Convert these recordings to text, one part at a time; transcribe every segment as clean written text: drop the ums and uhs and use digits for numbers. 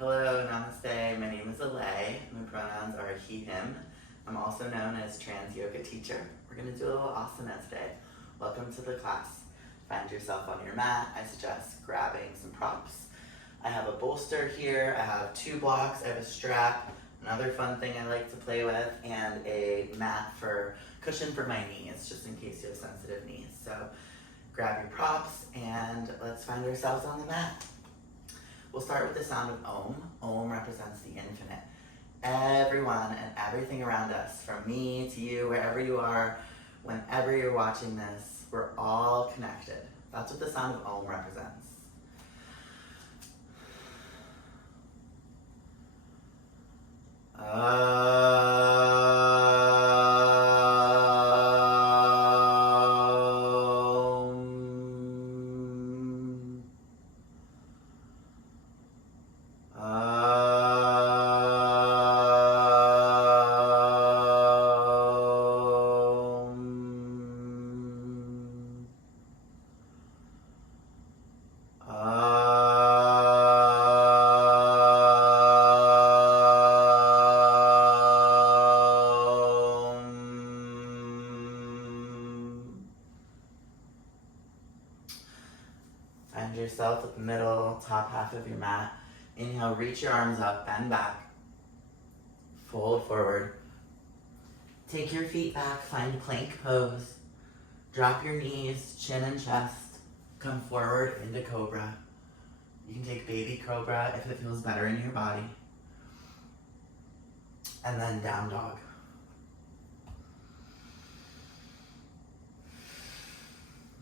Hello, namaste. My name is Alay. My pronouns are he, him. I'm also known as trans yoga teacher. We're going to do a little asana today. Welcome to the class. Find yourself on your mat. I suggest grabbing some props. I have a bolster here. I have 2 blocks. I have a strap. Another fun thing I like to play with, and a mat for cushion for my knees, just in case you have sensitive knees. So grab your props and let's find ourselves on the mat. We'll start with the sound of Om. Om represents the infinite. Everyone and everything around us, from me to you, wherever you are, whenever you're watching this, we're all connected. That's what the sound of Om represents. Find yourself at the middle, top half of your mat. Inhale, reach your arms up, bend back. Fold forward. Take your feet back, find plank pose. Drop your knees, chin and chest. Come forward into cobra. You can take baby cobra if it feels better in your body. And then down dog.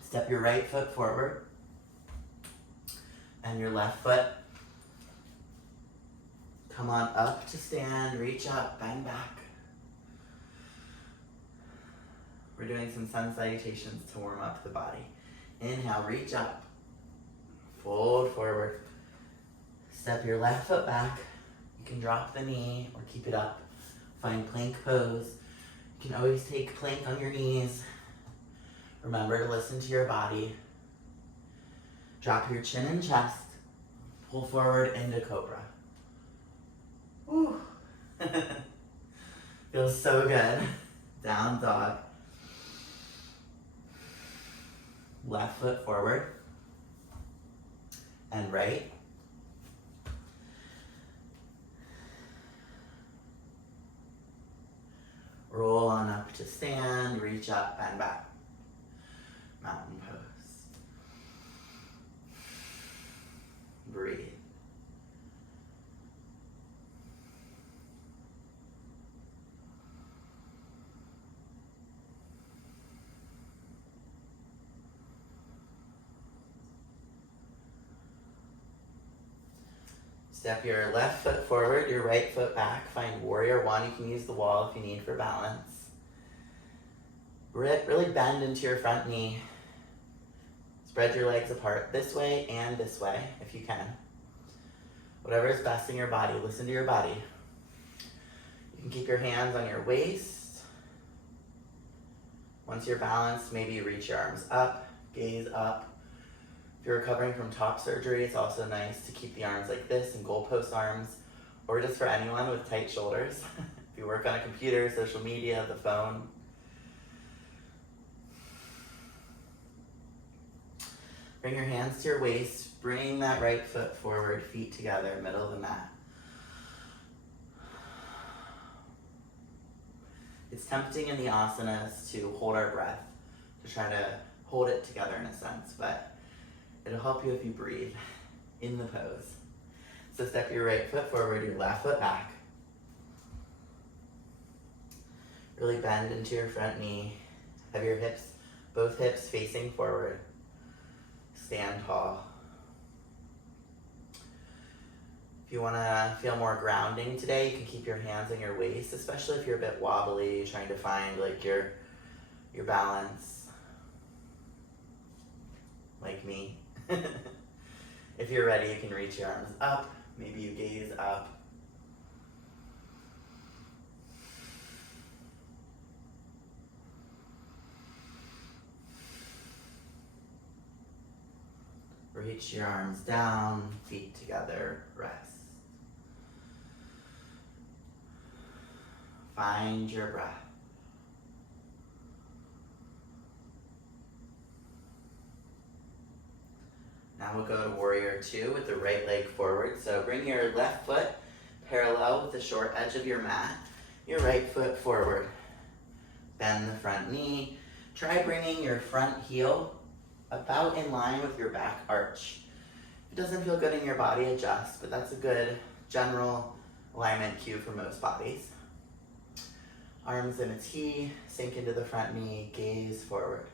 Step your right foot forward. And your left foot. Come on up to stand, reach up, bend back. We're doing some sun salutations to warm up the body. Inhale, reach up. Fold forward. Step your left foot back. You can drop the knee or keep it up. Find plank pose. You can always take plank on your knees. Remember to listen to your body. Drop your chin and chest. Pull forward into cobra. Woo. Feels so good. Down dog. Left foot forward. And right. Roll on up to stand, reach up, bend back. Mountain pose. Breathe. Step your left foot forward, your right foot back. Find warrior 1. You can use the wall if you need for balance. Really bend into your front knee. Spread your legs apart this way and this way if you can. Whatever is best in your body, listen to your body. You can keep your hands on your waist. Once you're balanced, maybe you reach your arms up, gaze up. If you're recovering from top surgery, it's also nice to keep the arms like this in goalpost arms, or just for anyone with tight shoulders. If you work on a computer, social media, the phone. Bring your hands to your waist, bring that right foot forward, feet together, middle of the mat. It's tempting in the asanas to hold our breath, to try to hold it together in a sense, but it'll help you if you breathe in the pose. So step your right foot forward, your left foot back. Really bend into your front knee. Have your hips, both hips facing forward. Stand tall. If you want to feel more grounding today, you can keep your hands on your waist, especially if you're a bit wobbly, trying to find like your balance, like me. If you're ready, you can reach your arms up. Maybe you gaze up. Reach your arms down, feet together, rest. Find your breath. Now we'll go to warrior two with the right leg forward. So bring your left foot parallel with the short edge of your mat. Your right foot forward. Bend the front knee. Try bringing your front heel about in line with your back arch. If it doesn't feel good in your body, adjust, but that's a good general alignment cue for most bodies. Arms in a T, sink into the front knee, gaze forward.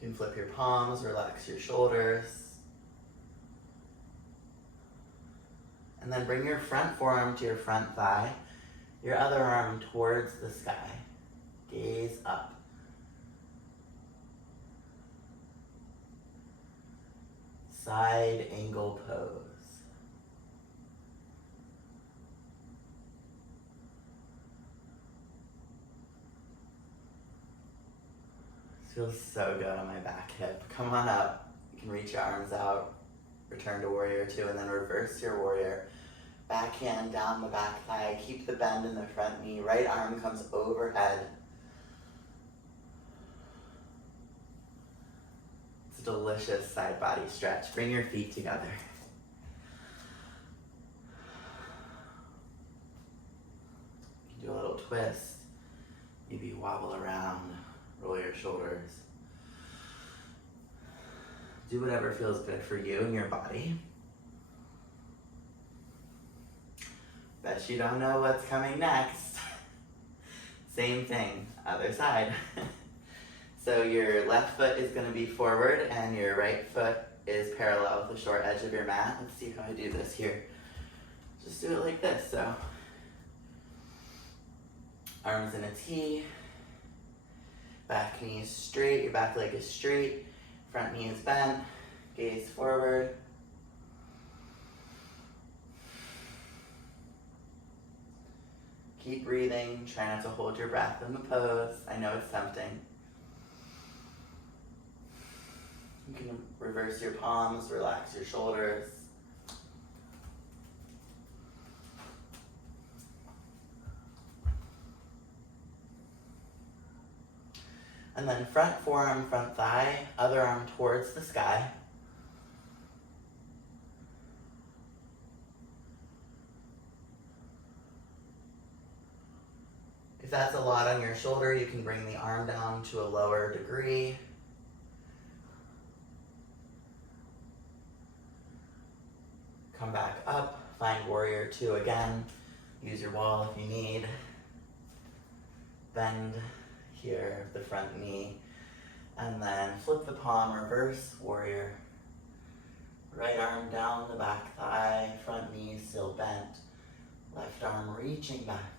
You can flip your palms, relax your shoulders. And then bring your front forearm to your front thigh, your other arm towards the sky. Gaze up. Side angle pose. This feels so good on my back hip. Come on up. You can reach your arms out. Return to warrior two and then reverse your warrior. Back hand down the back thigh. Keep the bend in the front knee. Right arm comes overhead. It's a delicious side body stretch. Bring your feet together. You can do a little twist. Maybe wobble around. Roll your shoulders. Do whatever feels good for you and your body. Bet you don't know what's coming next. Same thing, other side. So your left foot is going to be forward and your right foot is parallel with the short edge of your mat. Let's see how I do this here. Just do it like this. So arms in a T. Back knee is straight, your back leg is straight. Front knee is bent, gaze forward. Keep breathing, try not to hold your breath in the pose. I know it's tempting. You can reverse your palms, relax your shoulders. And then front forearm, front thigh, other arm towards the sky. If that's a lot on your shoulder, you can bring the arm down to a lower degree. Come back up, find warrior two again. Use your wall if you need. Bend here, the front knee, and then flip the palm, reverse warrior. Right arm down the back thigh, front knee still bent, left arm reaching back.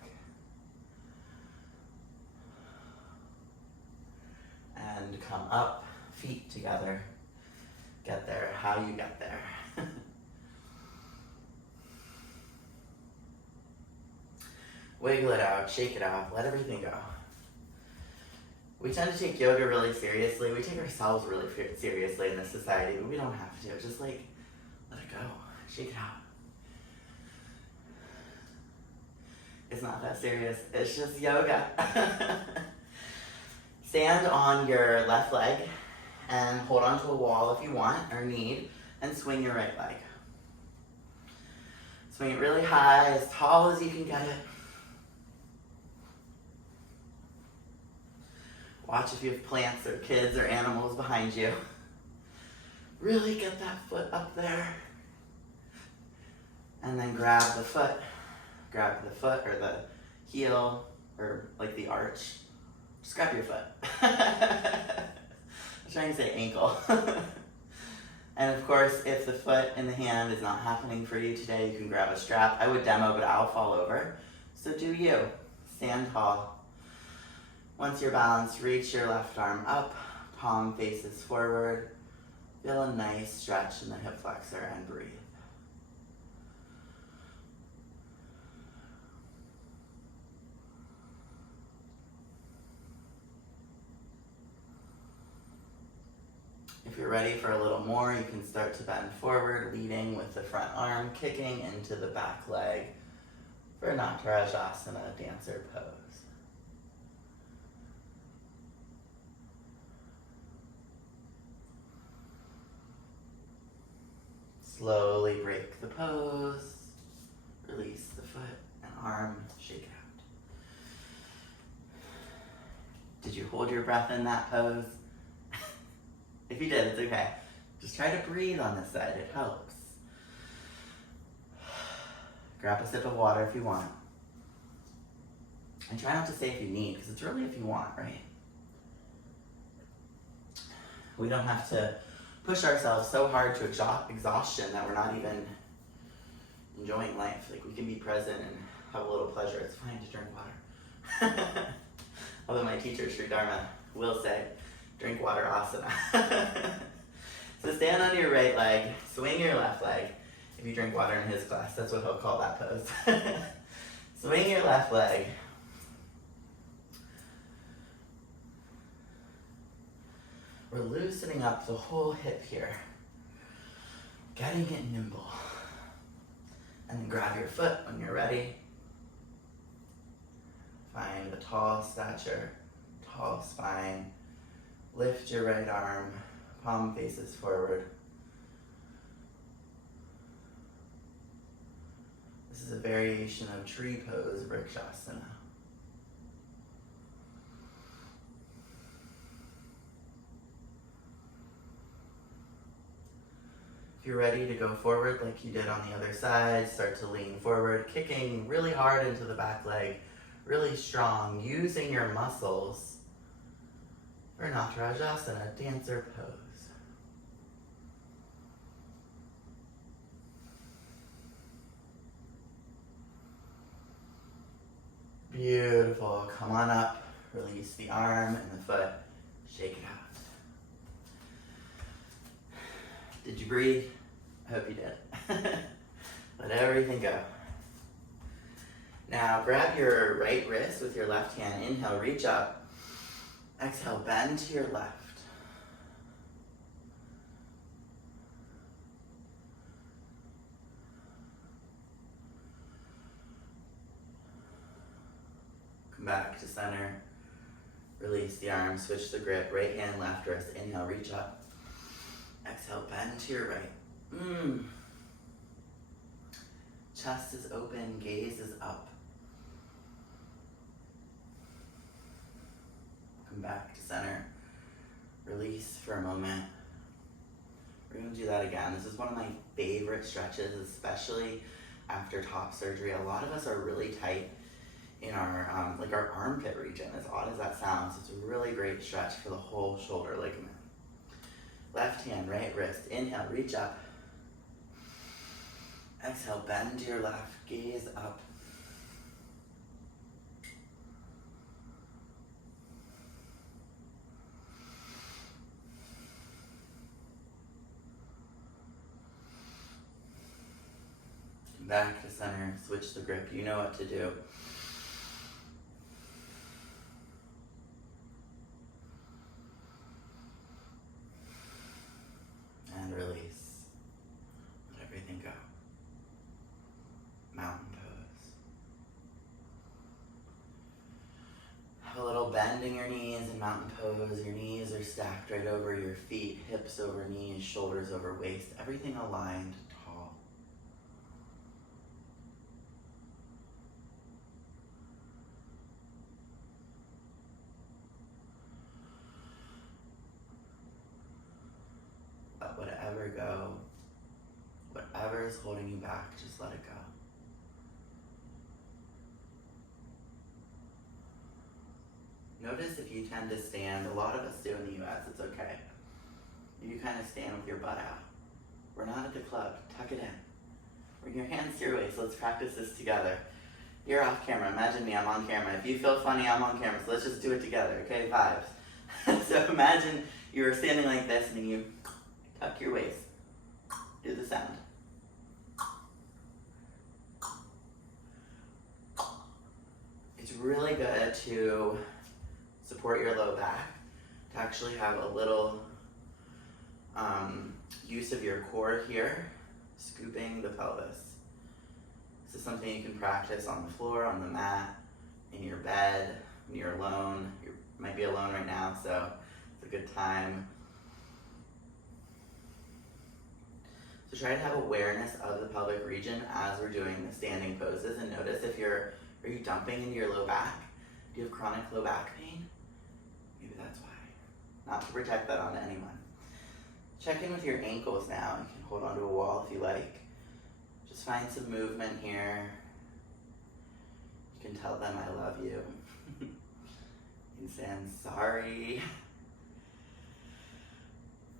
And come up, feet together. Get there, how you get there. Wiggle it out, shake it off, let everything go. We tend to take yoga really seriously. We take ourselves really seriously in this society, but we don't have to. Just like, let it go. Shake it out. It's not that serious. It's just yoga. Stand on your left leg and hold onto a wall if you want or need, and swing your right leg. Swing it really high, as tall as you can get it. Watch if you have plants or kids or animals behind you. Really get that foot up there. And then grab the foot or the heel or like the arch. Just grab your foot. I'm trying to say ankle. And of course, if the foot in the hand is not happening for you today, you can grab a strap. I would demo, but I'll fall over. So do you. Stand tall. Once you're balanced, reach your left arm up, palm faces forward. Feel a nice stretch in the hip flexor and breathe. If you're ready for a little more, you can start to bend forward, leading with the front arm, kicking into the back leg for Natarajasana, dancer pose. Slowly break the pose, release the foot and arm, shake out. Did you hold your breath in that pose? If you did, it's okay. Just try to breathe on this side, it helps. Grab a sip of water if you want. And try not to say if you need, because it's really if you want, right? We don't have to push ourselves so hard to exhaustion that we're not even enjoying life. Like, we can be present and have a little pleasure. It's fine to drink water. Although my teacher, Sri Dharma, will say, drink water asana. So stand on your right leg, swing your left leg. If you drink water in his class, that's what he'll call that pose. Swing your left leg. We're loosening up the whole hip here. Getting it nimble. And then grab your foot when you're ready. Find a tall stature, tall spine. Lift your right arm, palm faces forward. This is a variation of tree pose, Vrikshasana. If you're ready to go forward like you did on the other side, start to lean forward, kicking really hard into the back leg, really strong, using your muscles for Natarajasana, dancer pose. Beautiful. Come on up, release the arm and the foot, shake it out. Did you breathe? I hope you did. Let everything go. Now grab your right wrist with your left hand. Inhale, reach up. Exhale, bend to your left. Come back to center. Release the arm, switch the grip. Right hand, left wrist. Inhale, reach up. Exhale, bend to your right. Chest is open, gaze is up. Come back to center. Release for a moment. We're going to do that again. This is one of my favorite stretches, especially after top surgery. A lot of us are really tight in our like our armpit region, as odd as that sounds. It's a really great stretch for the whole shoulder ligament. Left hand, right wrist. Inhale, reach up. Exhale, bend to your left, gaze up. Back to center, switch the grip. You know what to do. And release. Let everything go. Mountain pose. Have a little bend in your knees in mountain pose. Your knees are stacked right over your feet, hips over knees, shoulders over waist, everything aligned tall. Let whatever go, whatever is holding you back, just let it go. Notice if you tend to stand, a lot of us do in the US, it's okay. You kind of stand with your butt out. We're not at the club, tuck it in. Bring your hands to your waist, let's practice this together. You're off camera, imagine me, I'm on camera. If you feel funny, I'm on camera, so let's just do it together, okay, vibes. So imagine you were standing like this and then you tuck your waist. Do the sound. It's really good to support your low back, to actually have a little use of your core here, scooping the pelvis. This is something you can practice on the floor, on the mat, in your bed, when you're alone. You might be alone right now, so it's a good time. So try to have awareness of the pelvic region as we're doing the standing poses, and notice if are you dumping into your low back? Do you have chronic low back pain? Maybe that's why. Not to project that onto anyone. Check in with your ankles now. You can hold onto a wall if you like. Just find some movement here. You can tell them I love you. You can say I'm sorry.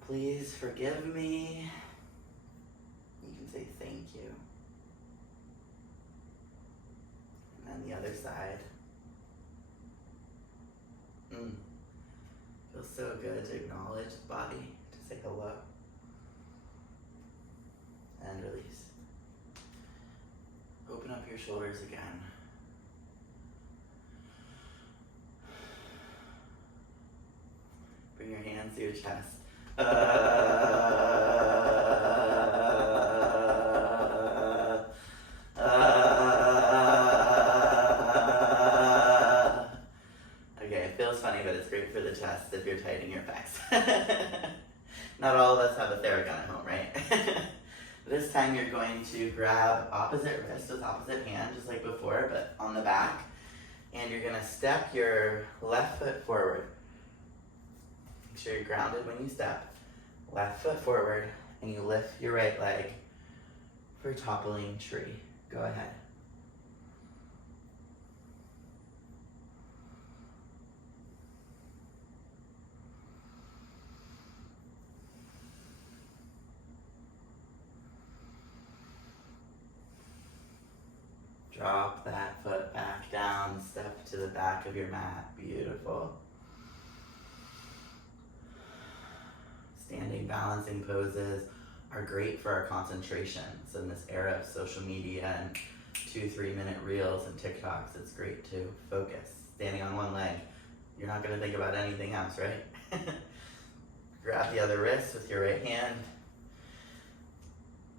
Please forgive me. You can say thank you. And then the other side. Feels so good to acknowledge the body, to say hello. And release. Open up your shoulders again. Bring your hands to your chest. Okay, it feels funny, but it's great for the chest if you're tightening your pecs. Not all of us have a Theragun at home, right? This time you're going to grab opposite wrist with opposite hand, just like before, but on the back. And you're gonna step your left foot forward. Make sure you're grounded when you step. Left foot forward, and you lift your right leg for toppling tree. Go ahead. Drop that foot back down, step to the back of your mat. Beautiful. Standing balancing poses are great for our concentration. So in this era of social media and 2-3 minute reels and TikToks, it's great to focus. Standing on one leg, you're not gonna think about anything else, right? Grab the other wrist with your right hand.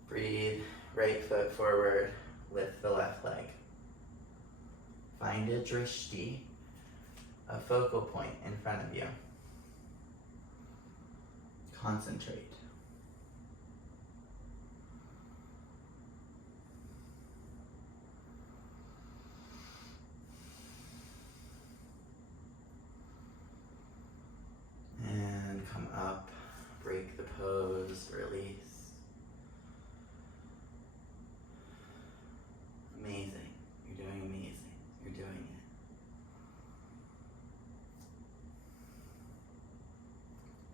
Breathe, right foot forward, lift the left leg. Find a drishti, a focal point in front of you. Concentrate. And come up, break the pose, release. Amazing. You're doing amazing. You're doing it.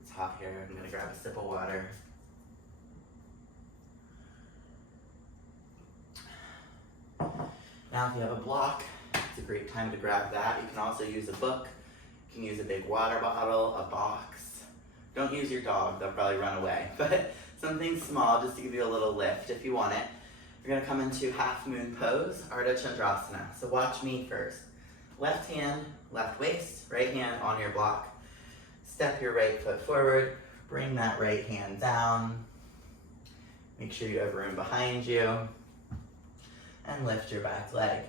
It's hot here. I'm gonna grab a sip of water. Now if you have a block, it's a great time to grab that. You can also use a book. You can use a big water bottle, a box. Don't use your dog, they'll probably run away. But something small just to give you a little lift if you want it. You're gonna come into half moon pose, Ardha Chandrasana. So watch me first. Left hand, left waist, right hand on your block. Step your right foot forward, bring that right hand down. Make sure you have room behind you. And lift your back leg.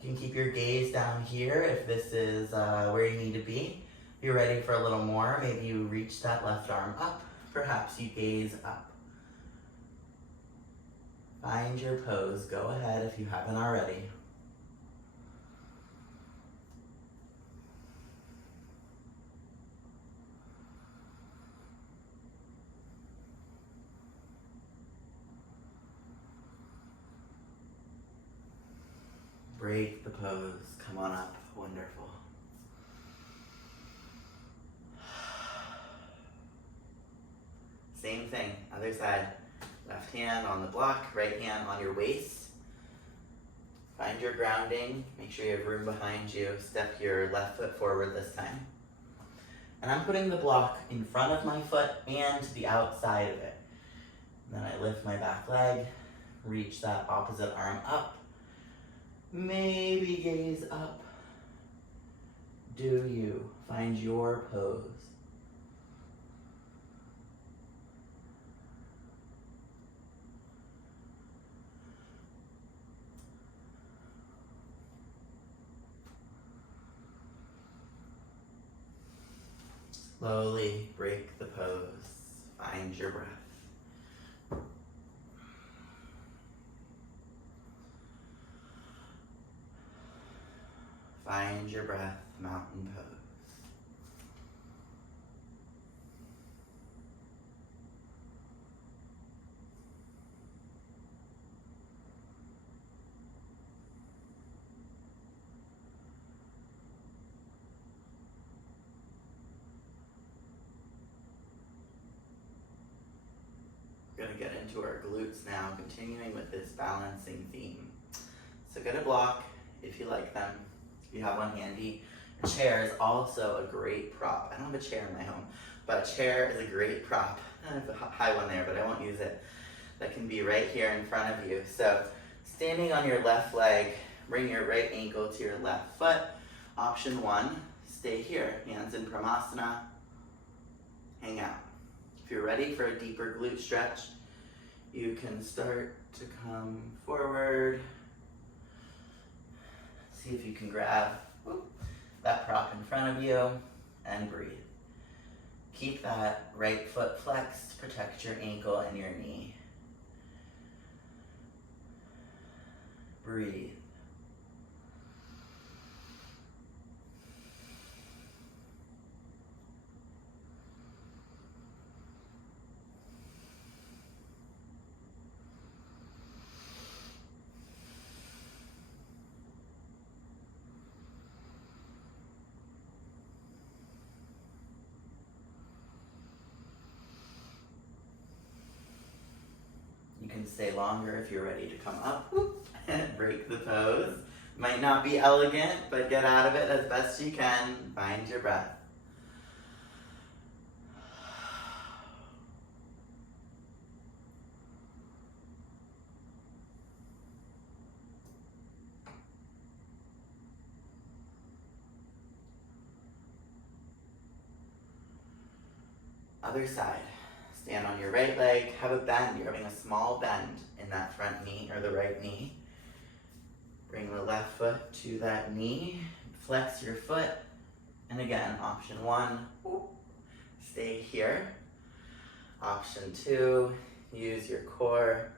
You can keep your gaze down here if this is where you need to be. If you're ready for a little more, maybe you reach that left arm up. Perhaps you gaze up. Find your pose. Go ahead if you haven't already. Break the pose. Come on up. Wonderful. Same thing. Other side. Left hand on the block, right hand on your waist. Find your grounding. Make sure you have room behind you. Step your left foot forward this time. And I'm putting the block in front of my foot and to the outside of it. And then I lift my back leg, reach that opposite arm up. Maybe gaze up. Do you find your pose? Slowly break the pose. Find your breath. Find your breath, mountain pose. We're going to get into our glutes now, continuing with this balancing theme. So get a block if you like them, if you have one handy. A chair is also a great prop. I don't have a chair in my home, but a chair is a great prop. I have a high one there, but I won't use it. That can be right here in front of you. So standing on your left leg, bring your right ankle to your left foot. Option 1, stay here, hands in Pramasana, hang out. If you're ready for a deeper glute stretch, you can start to come forward. See if you can grab that prop in front of you and breathe. Keep that right foot flexed, protect your ankle and your knee. Breathe. You can stay longer if you're ready to come up and break the pose. Might not be elegant, but get out of it as best you can. Find your breath. Other side. Stand on your right leg, have a bend. You're having a small bend in that front knee or the right knee. Bring the left foot to that knee, flex your foot, and again, option 1, stay here. Option 2, use your core,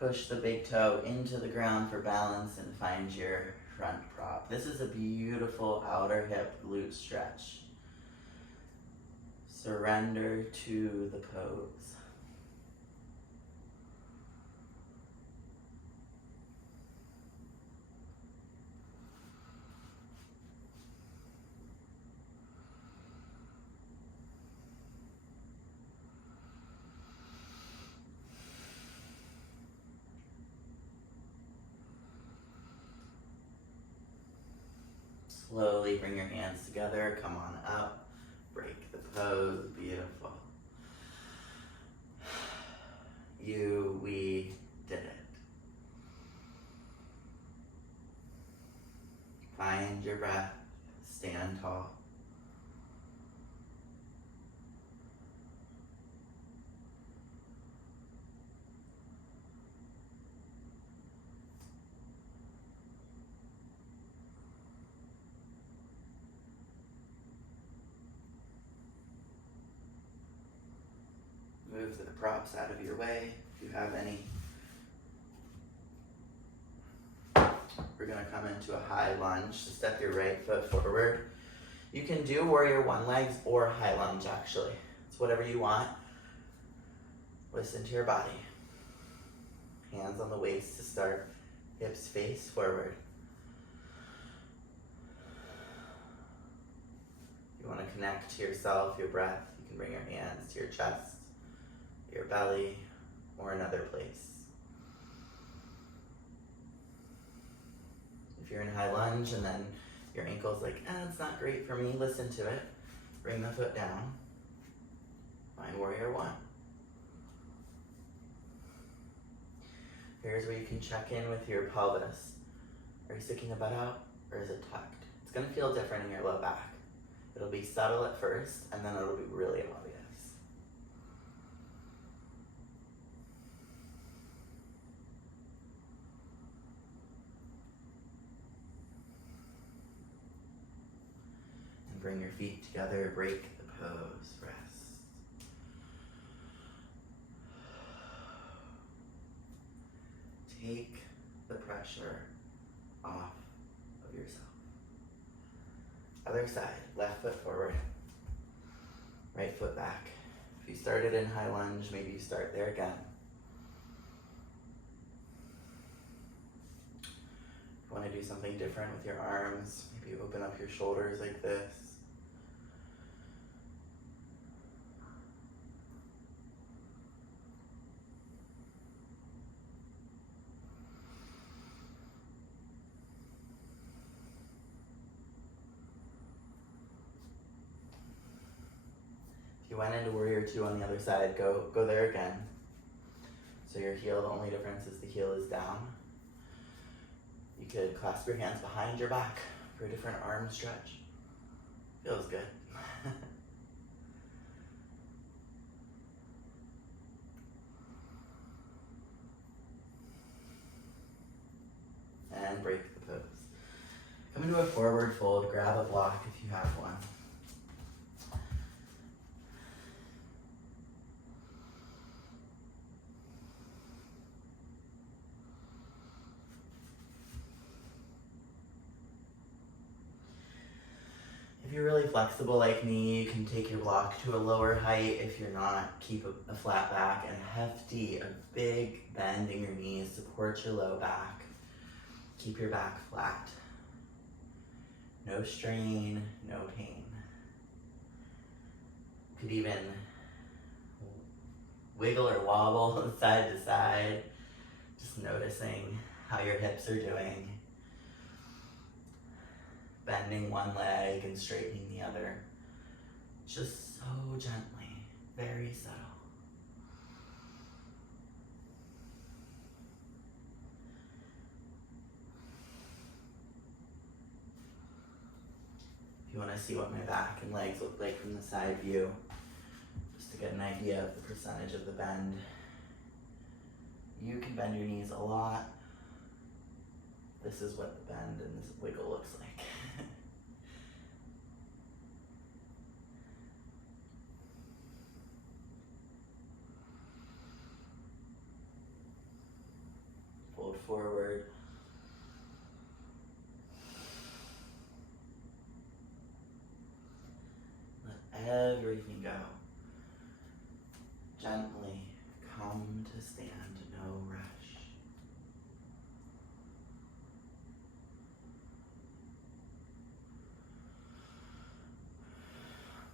push the big toe into the ground for balance and find your front prop. This is a beautiful outer hip glute stretch. Surrender to the pose. Slowly bring your hands together, come on up, break the pose, beautiful. We did it. Find your breath, stand tall. Move the props out of your way if you have any. We're going to come into a high lunge. So step your right foot forward. You can do warrior one legs or high lunge actually. It's whatever you want. Listen to your body. Hands on the waist to start. Hips face forward. You want to connect to yourself, your breath. You can bring your hands to your chest, your belly, or another place. If you're in high lunge and then your ankle's like, it's not great for me, listen to it. Bring the foot down. Find warrior one. Here's where you can check in with your pelvis. Are you sticking the butt out or is it tucked? It's gonna feel different in your low back. It'll be subtle at first and then it'll be really obvious. bring your feet together, break the pose, rest. Take the pressure off of yourself. Other side, left foot forward, right foot back. If you started in high lunge, maybe you start there again. If you want to do something different with your arms, maybe open up your shoulders like this. If you went into warrior two on the other side, go there again. So your heel, the only difference is the heel is down. You could clasp your hands behind your back for a different arm stretch. Feels good. And break the pose. Come into a forward fold, grab a block if you have one. If you're really flexible like me, you can take your block to a lower height. If you're not, keep a flat back and a big bend in your knees. Support your low back. Keep your back flat. No strain, no pain. Could even wiggle or wobble side to side, just noticing how your hips are doing. Bending one leg and straightening the other. Just so gently, very subtle. If you want to see what my back and legs look like from the side view, just to get an idea of the percentage of the bend, you can bend your knees a lot. This is what the bend and this wiggle looks like. Fold forward. Let everything go. Gently come to stand, no rush.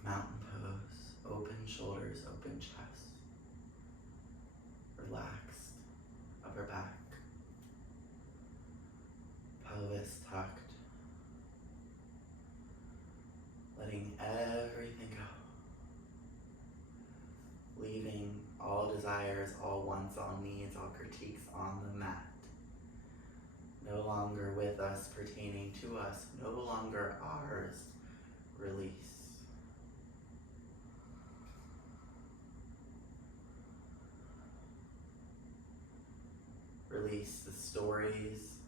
Mountain pose, open shoulders, open chest. Relaxed, upper back. Pelvis tucked. Letting everything go. Leaving all desires, all wants, all needs, all critiques on the mat. No longer with us, pertaining to us, no longer ours. Release. Release the stories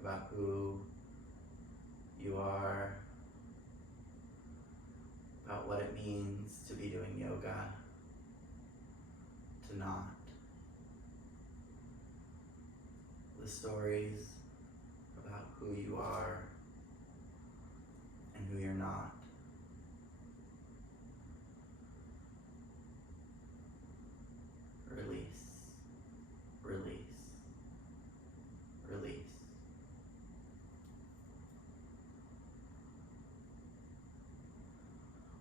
about who you are, about what it means to be doing yoga, to not. The stories about who you are and who you're not. Release, release, release.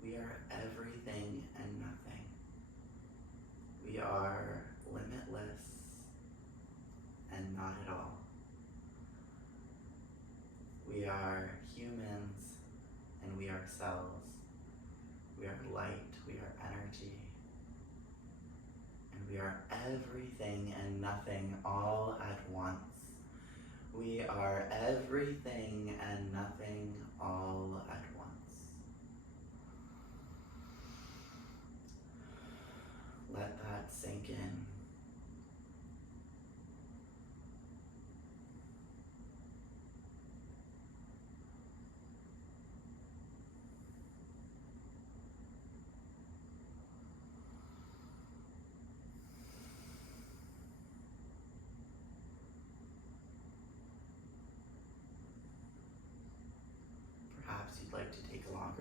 We are everything and nothing. We are limitless and not at all. We are humans and we are cells. We are light, we are energy. And we are everything and nothing all at once. We are everything and nothing all at once. Let that sink in.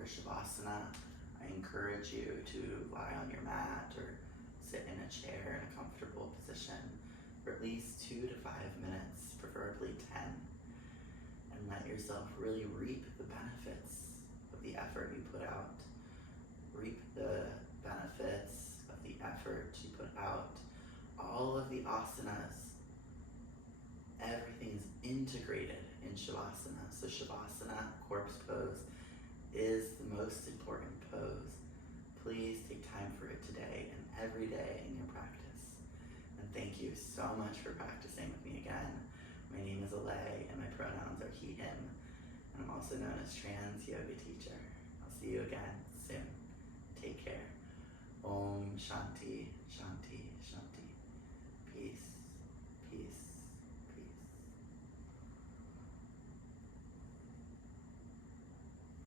for Shavasana, I encourage you to lie on your mat or sit in a chair in a comfortable position for at least 2 to 5 minutes, preferably 10, and let yourself really reap the benefits of the effort you put out. Reap the benefits of the effort you put out. All of the asanas, everything is integrated in Shavasana. So Shavasana, corpse pose, is the most important pose. Please take time for it today and every day in your practice. And thank you so much for practicing with me again. My name is Alay and my pronouns are he, him. And I'm also known as Trans Yoga Teacher. I'll see you again soon. Take care. Om Shanti Shanti.